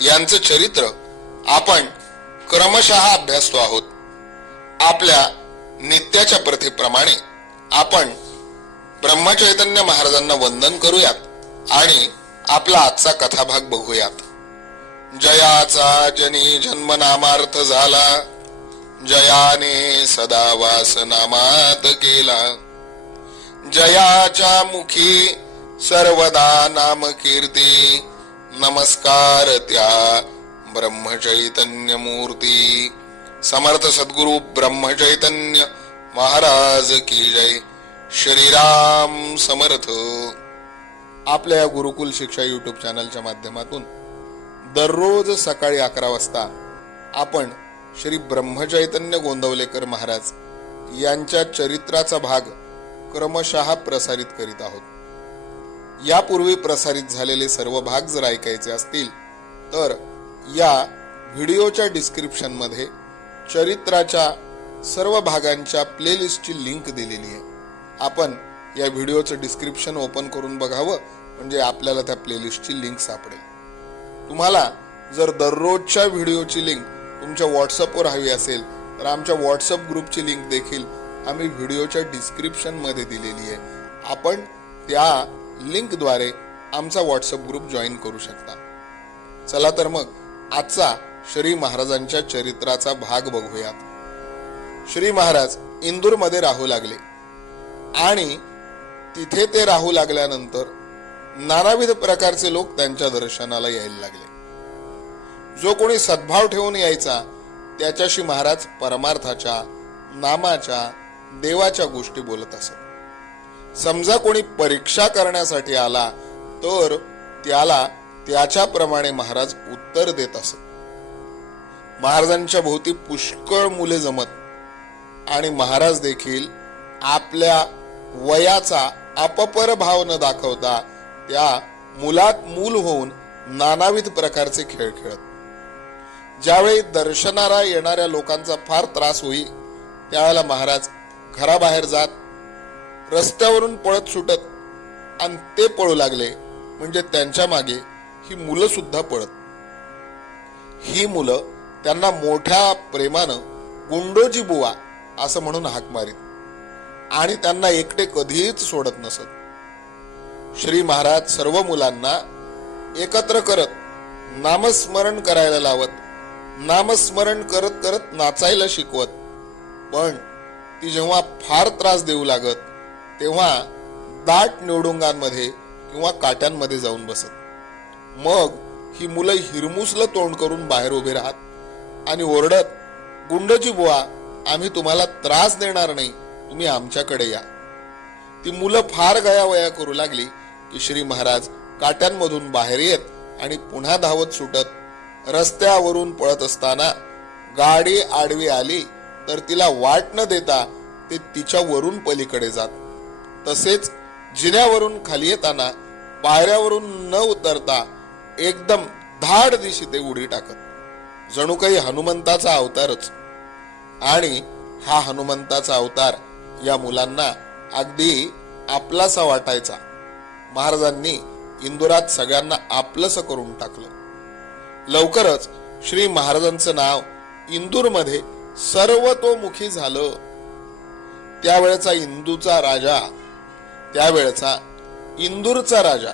यांचं चरित्र आपण क्रमशः अभ्यासतो आहोत. आपल्या नित्याच्या प्रथेप्रमाणे आपण ब्रह्मचैतन्य महाराजांना वंदन करूयात आणि आपला आजचा कथाभाग बघूयात. जयाचा जनी जन्मनामार्थ झाला जयाने सदा वास नामात केला. जयाच्या मुखी सर्वदा नाम कीर्ती नमस्कार त्या ब्रह्मचैतन्य मूर्ती समर्थ सद्गुरु ब्रह्मचैतन्य महाराज की जय. श्रीराम समर्थ. आपल्या या गुरुकुल शिक्षा युट्यूब चॅनलच्या माध्यमातून दररोज सकाळी अकरा वाजता आपण श्री ब्रह्मचैतन्य गोंदवलेकर महाराज यांच्या चरित्राचा भाग क्रमशः प्रसारित करीत आहोत. यापूर्वी प्रसारित झालेले सर्व भाग जर ऐकायचे असतील तर या व्हिडिओच्या डिस्क्रिप्शनमध्ये चरित्राच्या सर्व भागांच्या प्लेलिस्टची लिंक दिलेली आहे. आपण या व्हिडिओचं डिस्क्रिप्शन ओपन करून बघावं म्हणजे आपल्याला त्या प्लेलिस्टची लिंक सापडेल. तुम्हाला जर दररोजच्या व्हिडिओची लिंक तुमच्या व्हॉट्सअपवर हवी असेल तर आमच्या व्हॉट्सअप ग्रुपची लिंक देखील आम्ही व्हिडिओच्या डिस्क्रिप्शनमध्ये दिलेली आहे. आपण त्या लिंकद्वारे आमचा व्हॉट्सअप ग्रुप जॉईन करू शकता. चला तर मग आजचा श्री महाराजांच्या चरित्राचा भाग बघूयात. श्री महाराज इंदूरमध्ये राहू लागले. आणि तिथे ते राहू लागल्यानंतर नानाविध प्रकारचे लोक त्यांच्या दर्शनाला यायला लागले. जो कोणी सद्भाव ठेवून यायचा त्याच्याशी महाराज परमार्थाच्या नामाच्या देवाच्या गोष्टी बोलत असत. समजा कोणी परीक्षा करण्यासाठी आला तर त्याला त्याच्याप्रमाणे महाराज उत्तर देत असत. महाराजांच्या भोवती पुष्कळ मुले जमत आणि महाराज देखील आपल्या वयाचा अपपर भाव न दाखवता त्या मुलात मूल होऊन नानाविध प्रकारचे खेळ खेळत. ज्यावेळी दर्शनाला येणाऱ्या लोकांचा फार त्रास होई त्यावेळेला महाराज घराबाहेर जात रस्त्यावरून पळत सुटत आणि ते पळू लागले म्हणजे त्यांच्या मागे ही मुलं सुद्धा पळत. ही मुलं त्यांना मोठ्या प्रेमानं गुंडोजी बुवा असं म्हणून हाक मारीत. आणि त्यांना एकटे कधीच सोडत नसत. श्री महाराज सर्व मुलांना एकत्र करत नामस्मरण करायला लावत नामस्मरण करत करत नाचायला शिकवत. पण ती जेव्हा फार त्रास देऊ लागत तेव्हा दाट निवडुंगांमध्ये किंवा काट्यांमध्ये जाऊन बसत. मग ही मुलं हिरमुसलं तोंड करून बाहेर उभे राहत आणि ओरडत गुंडजी बुवा आम्ही तुम्हाला त्रास देणार नाही तुम्ही आमच्याकडे या. ती मुलं फार गयावया करू लागली की श्री महाराज काट्यांमधून बाहेर येत आणि पुन्हा धावत सुटत रस्त्यावरून पळत असताना गाडी आडवी आली तर तिला वाट न देता ते तिच्या वरून पलीकडे जात. तसेच जिन्यावरून खाली येताना पायऱ्यावरून न उतरता एकदम धाड दिशी ते उडी टाकत. जणू काही हनुमंताचा अवतारच. आणि हा हनुमंताचा अवतार या मुलांना अगदी आपलासा वाटायचा. महाराजांनी इंदुरात सगळ्यांना आपलंस करून टाकलं. लवकरच श्री महाराजांचं नाव इंदूरमध्ये सर्वतोमुखी झालं. त्यावेळेचा इंदूचा राजा त्यावेळचा इंदूरचा राजा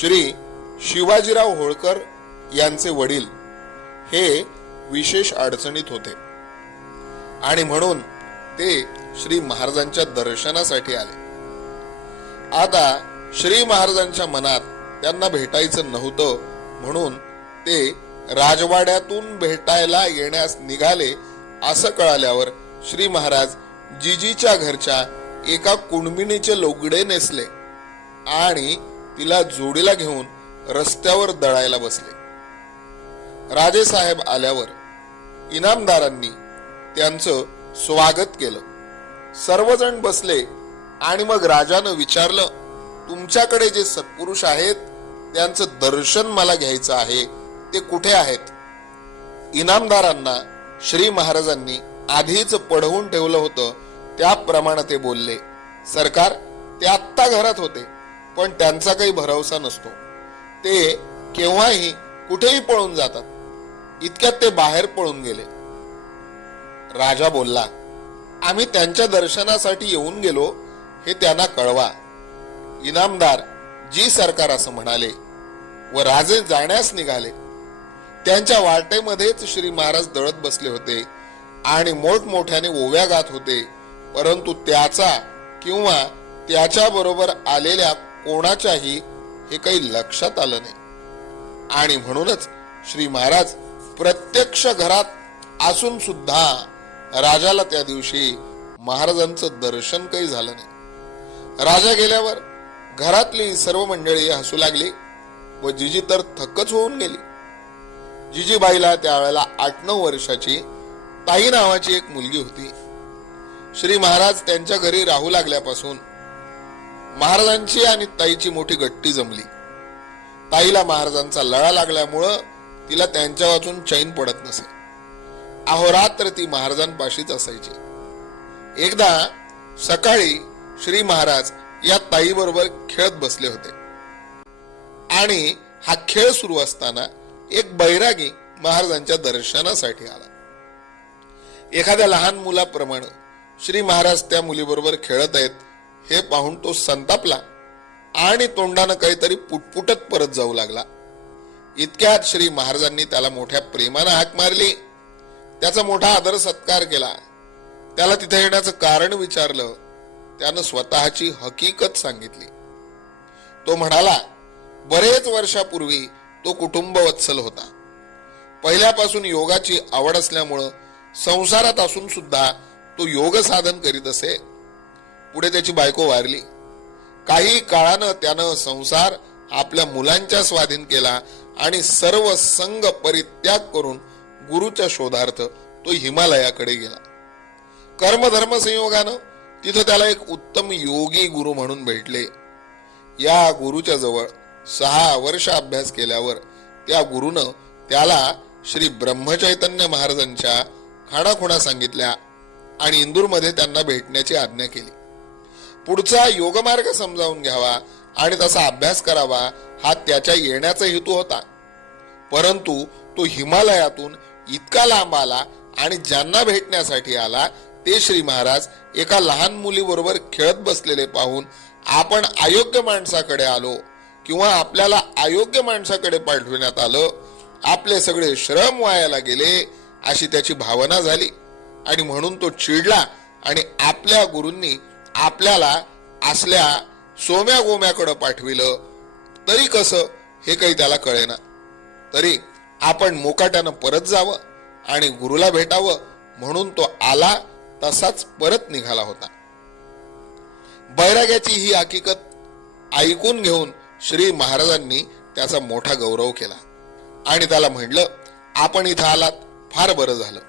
श्री शिवाजीराव होळकर यांचे वडील हे विशेष अडचणीत होते. आणि म्हणून ते श्री महाराजांच्या दर्शनासाठी आले. आता श्री महाराजांच्या मनात त्यांना भेटायचं नव्हतं म्हणून ते राजवाड्यातून भेटायला येण्यास निघाले असं कळाल्यावर श्री महाराज जिजीच्या घरच्या एका कुणबिणीचे लोगडे नेसले आणि तिला जोडीला घेऊन रस्त्यावर दळायला बसले. राजेसाहेब आल्यावर इनामदारांनी त्यांचं स्वागत केलं. सर्वजण बसले आणि मग राजानं विचारलं तुमच्याकडे जे सत्पुरुष आहेत त्यांचं दर्शन मला घ्यायचं आहे ते कुठे आहेत? इनामदारांना श्री महाराजांनी आधीच पढवून ठेवलं होतं त्याप्रमाणे ते बोलले सरकार ते आत्ता घरात होते पण त्यांचा काही भरवसा नसतो. ते केव्हाही कुठेही पळून जातात. इतक्यात ते बाहेर पळून गेले. राजा बोलला आम्ही त्यांच्या दर्शनासाठी येऊन गेलो हे त्यांना कळवा. इनामदार जी सरकार असं म्हणाले व राजे जाण्यास निघाले. त्यांच्या वाटेमध्येच श्री महाराज दळत बसले होते आणि मोठमोठ्याने ओव्या गात होते. परंतु त्याचा किंवा त्याच्याबरोबर आलेल्या कोणाच्याही हे काही लक्षात आलं नाही. आणि म्हणूनच श्री महाराज प्रत्यक्ष घरात असून सुद्धा राजाला त्या दिवशी महाराजांचं दर्शन काही झालं नाही. राजा गेल्यावर घरातली सर्व मंडळी हसू लागली व जिजी तर थक्कच होऊन गेली. जिजीबाईला त्यावेळेला आठ नऊ वर्षाची ताई नावाची एक मुलगी होती. श्री महाराज त्यांच्या घरी राहू लागल्यापासून महाराजांची आणि ताईची मोठी गट्टी जमली. ताईला महाराजांचा लळा लागल्यामुळं तिला त्यांच्या वाचून चैन पडत नसे. अहोरात्र ती महाराजांपाशीच असायची. एकदा सकाळी श्री महाराज या ताईबरोबर खेळत बसले होते. आणि हा खेळ सुरू असताना एक बैरागी महाराजांच्या दर्शनासाठी आला. एखाद्या लहान मुलाप्रमाणे श्री महाराज त्या मुलीबरोबर खेळत आहेत. हे पाहून तो संतापला आणि तोंडानं काहीतरी पुटपुटत परत जाऊ लागला. इतक्यात श्री महाराजांनी त्याला मोठ्या प्रेमानं हाक मारली. त्याचा मोठा आदर सत्कार केला. त्याला तिथे येण्याचं कारण विचारलं. त्यानं स्वतःची हकीकत सांगितली. तो म्हणाला बरेच वर्षापूर्वी तो कुटुंब वत्सल होता. पहिल्यापासून योगाची आवड असल्यामुळं संसारात असून सुद्धा तो योग साधन करीत असे. पुढे त्याची बायको वारली. काही काळानं त्यानं संसार आपल्या मुलांच्या स्वाधीन केला आणि सर्व संग परित्याग करून गुरुच्या शोधार्थ तो हिमालयाकडे गेला. कर्मधर्म संयोगानं तिथं त्याला एक उत्तम योगी गुरु म्हणून भेटले. या गुरुच्या जवळ सहा वर्ष अभ्यास केल्यावर त्या गुरुनं त्याला श्री ब्रह्मचैतन्य महाराजांच्या खाणाखुणा सांगितल्या. आणि इंदूरमध्ये त्यांना भेटण्याची आज्ञा केली. पुढचा योगमार्ग समजावून घ्यावा आणि तसा अभ्यास करावा हा त्याच्या येण्याचा हेतू होता. परंतु तो हिमालयातून इतका लांब आला आणि ज्यांना भेटण्यासाठी आला ते श्री महाराज एका लहान मुलीबरोबर खेळत बसलेले पाहून आपण अयोग्य माणसाकडे आलो किंवा आपल्याला अयोग्य माणसाकडे पाठविण्यात आलं आपले सगळे श्रम वायाला गेले अशी त्याची भावना झाली. आणि म्हणून तो चिडला आणि आपल्या गुरूंनी आपल्याला असल्या सोम्या गोम्याकडं पाठविलं. तरी कसं? हे काही त्याला कळेना. तरी आपण मोकाट्यानं परत जावं आणि गुरुला भेटावं म्हणून तो आला तसाच परत निघाला होता. बैराग्याची ही हकीकत ऐकून घेऊन श्री महाराजांनी त्याचा मोठा गौरव केला. आणि त्याला म्हणलं आपण इथं आलात फार बरं झालं.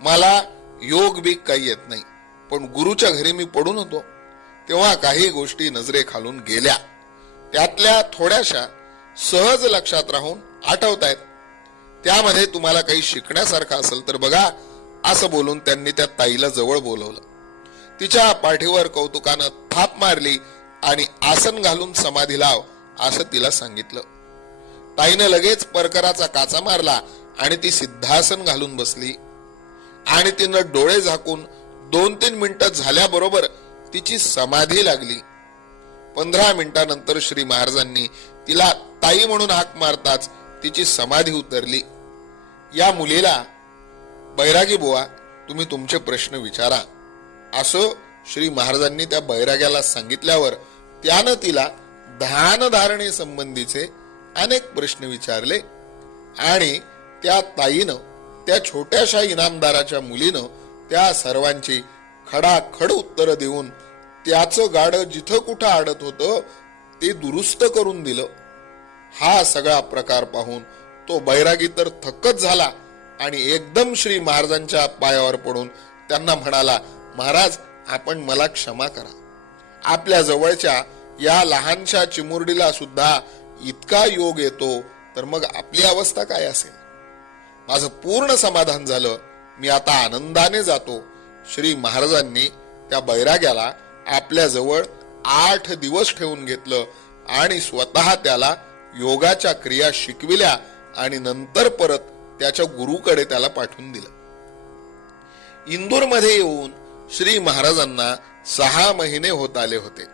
मला योग बी काही येत नाही. पण गुरुच्या घरी मी पडून होतो तेव्हा काही गोष्टी नजरे खालून गेल्या. त्यातल्या थोड्याशा सहज लक्षात राहून आठवतायत. त्यामध्ये तुम्हाला काही शिकण्यासारखं असेल तर बघा असं बोलून त्यांनी त्या ताईला जवळ बोलवलं. तिच्या पाठीवर कौतुकानं थाप मारली आणि आसन घालून समाधी लाव असं तिला सांगितलं. ताईनं लगेच परकराचा काचा मारला आणि ती सिद्धासन घालून बसली. आणि तिनं डोळे झाकून दोन तीन मिनिटं झाल्याबरोबर तिची समाधी लागली. पंधरा मिनिटानंतर श्री महाराजांनी तिला ताई म्हणून हाक मारताच तिची समाधी उतरली. या मुलीला बैरागी बुवा तुम्ही तुमचे प्रश्न विचारा. असं श्री महाराजांनी त्या बैराग्याला सांगितल्यावर त्यानं तिला ध्यानधारणेसंबंधीचे संबंधीचे अनेक प्रश्न विचारले आणि त्या ताईनं त्या छोट्याशा इनामदाराच्या मुलीनं त्या सर्वांची खडाखड उत्तरं देऊन त्याचं गाडं जिथं कुठं आडत होतं ते दुरुस्त करून दिलं. हा सगळा प्रकार पाहून तो बैरागी तर थक्कच झाला आणि एकदम श्री महाराजांच्या पायावर पडून त्यांना म्हणाला महाराज आपण मला क्षमा करा. आपल्या जवळच्या या लहानशा चिमुरडीला सुद्धा इतका योग येतो तर मग आपली अवस्था काय असेल? माझं पूर्ण समाधान झालं. मी आता आनंदाने जातो. श्री महाराजांनी त्या बैराग्याला आपल्याजवळ आठ दिवस ठेवून घेतलं आणि स्वतः त्याला योगाच्या क्रिया शिकविल्या आणि नंतर परत त्याच्या गुरुकडे त्याला पाठवून दिलं. इंदूरमध्ये येऊन श्री महाराजांना सहा महिने होत आले होते.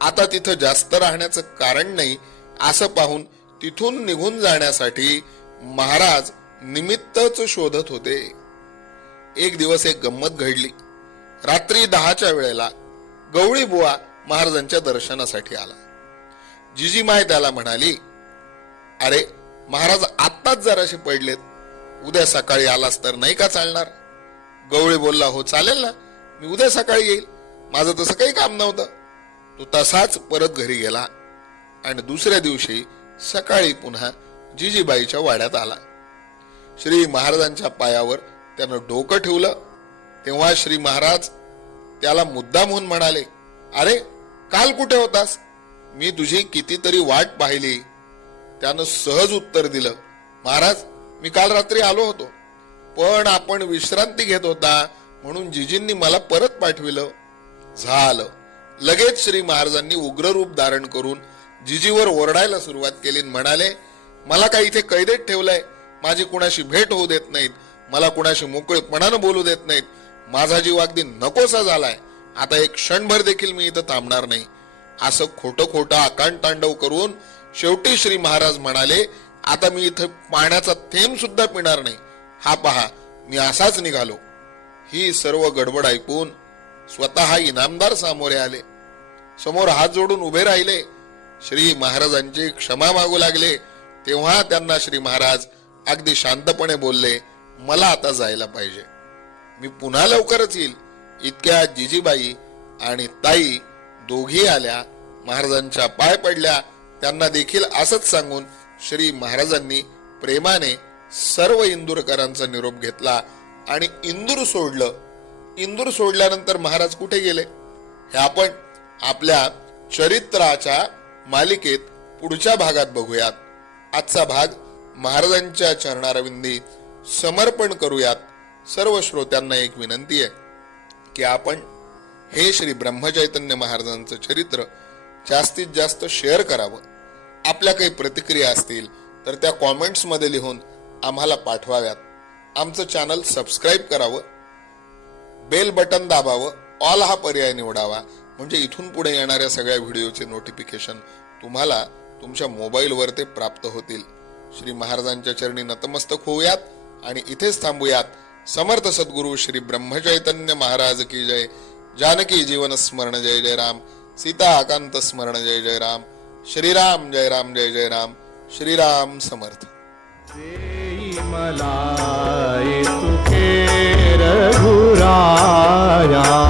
आता तिथं जास्त राहण्याचं कारण नाही असं पाहून तिथून निघून जाण्यासाठी महाराज निमित्तच शोधत होते. एक दिवस एक गंमत घडली. रात्री दहाच्या वेळेला गवळी बुवा महाराजांच्या दर्शनासाठी आला. जिजीमाय त्याला म्हणाली अरे महाराज आत्ताच जराशे पडलेत. उद्या सकाळी आलास तर नाही का चालणार? गवळी बोलला हो चालेल ना. मी उद्या सकाळी येईल. माझं तसं काही काम नव्हतं. तो तसाच परत घरी गेला आणि दुसऱ्या दिवशी सकाळी पुन्हा जिजीबाईच्या वाड्यात आला. श्री महाराजांच्या पायावर त्यानं डोकं ठेवलं. तेव्हा श्री महाराज त्याला मुद्दा म्हणून म्हणाले अरे काल कुठे होतास? मी तुझी कितीतरी वाट पाहिली. त्यानं सहज उत्तर दिलं महाराज मी काल रात्री आलो होतो. पण आपण विश्रांती घेत होता म्हणून जिजींनी मला परत पाठविलं. झालं. लगेच श्री महाराजांनी उग्र रूप धारण करून जिजीवर ओरडायला सुरुवात केली आणि म्हणाले मला काही इथे कैदेत ठेवलंय? माझी कुणाशी भेट होऊ देत नाहीत मला कुणाशी मोकळेपणानं बोलू देत नाहीत. माझा जीव अगदी नकोसा झालाय. आता एक क्षणभर देखील मी इथं थांबणार नाही. असं खोटं खोटं आकांड तांडव करून शेवटी श्री महाराज म्हणाले आता मी इथं पाण्याचा थेंब सुद्धा पिणार नाही. हा पहा मी असाच निघालो. ही सर्व गडबड ऐकून स्वतः इनामदार सामोरे आले. समोर हात जोडून उभे राहिले. श्री महाराजांची क्षमा मागू लागले. तेव्हा त्यांना श्री महाराज अगदी शांतपणे बोलले मला आता जायला पाहिजे. मी पुन्हा लवकरच येईल. इतक्या जिजीबाई आणि ताई दोघी आल्या महाराजांच्या पाय पडल्या. त्यांना देखील असंच सांगून श्री महाराजांनी प्रेमाने सर्व इंदूरकरांचा निरोप घेतला आणि इंदूर सोडलं. इंदूर सोडल्यानंतर महाराज कुठे गेले? हे आपण आपल्या चरित्राच्या मालिकेत पुढच्या भागात बघूयात. आजचा भाग महाराजांच्या चरणारविंदी समर्पण करूयात. सर्व श्रोत्यांना एक विनंती आहे की आपण हे श्री ब्रह्मचैतन्य महाराजांचं चरित्र जास्तीत जास्त शेअर करावं. आपल्या काही प्रतिक्रिया असतील तर त्या कॉमेंट्समध्ये लिहून आम्हाला पाठवाव्यात. आमचं चॅनल सबस्क्राईब करावं. बेल बटन दाबावं. ऑल हा पर्याय निवडावा. म्हणजे इथून पुढे येणाऱ्या सगळ्या व्हिडिओचे नोटिफिकेशन तुम्हाला तुमच्या मोबाईलवर ते प्राप्त होतील. श्री महाराजांच्या चरणी नतमस्तक होऊयात आणि इथेच थांबूयात. समर्थ सद्गुरु श्री ब्रह्मचैतन्य महाराज की जय. जानकी जीवन स्मरण जय जय राम. सीता आकांत स्मरण जय जय राम. श्रीराम जय राम जय जय राम. श्रीराम समर्थ. मला रघुराया।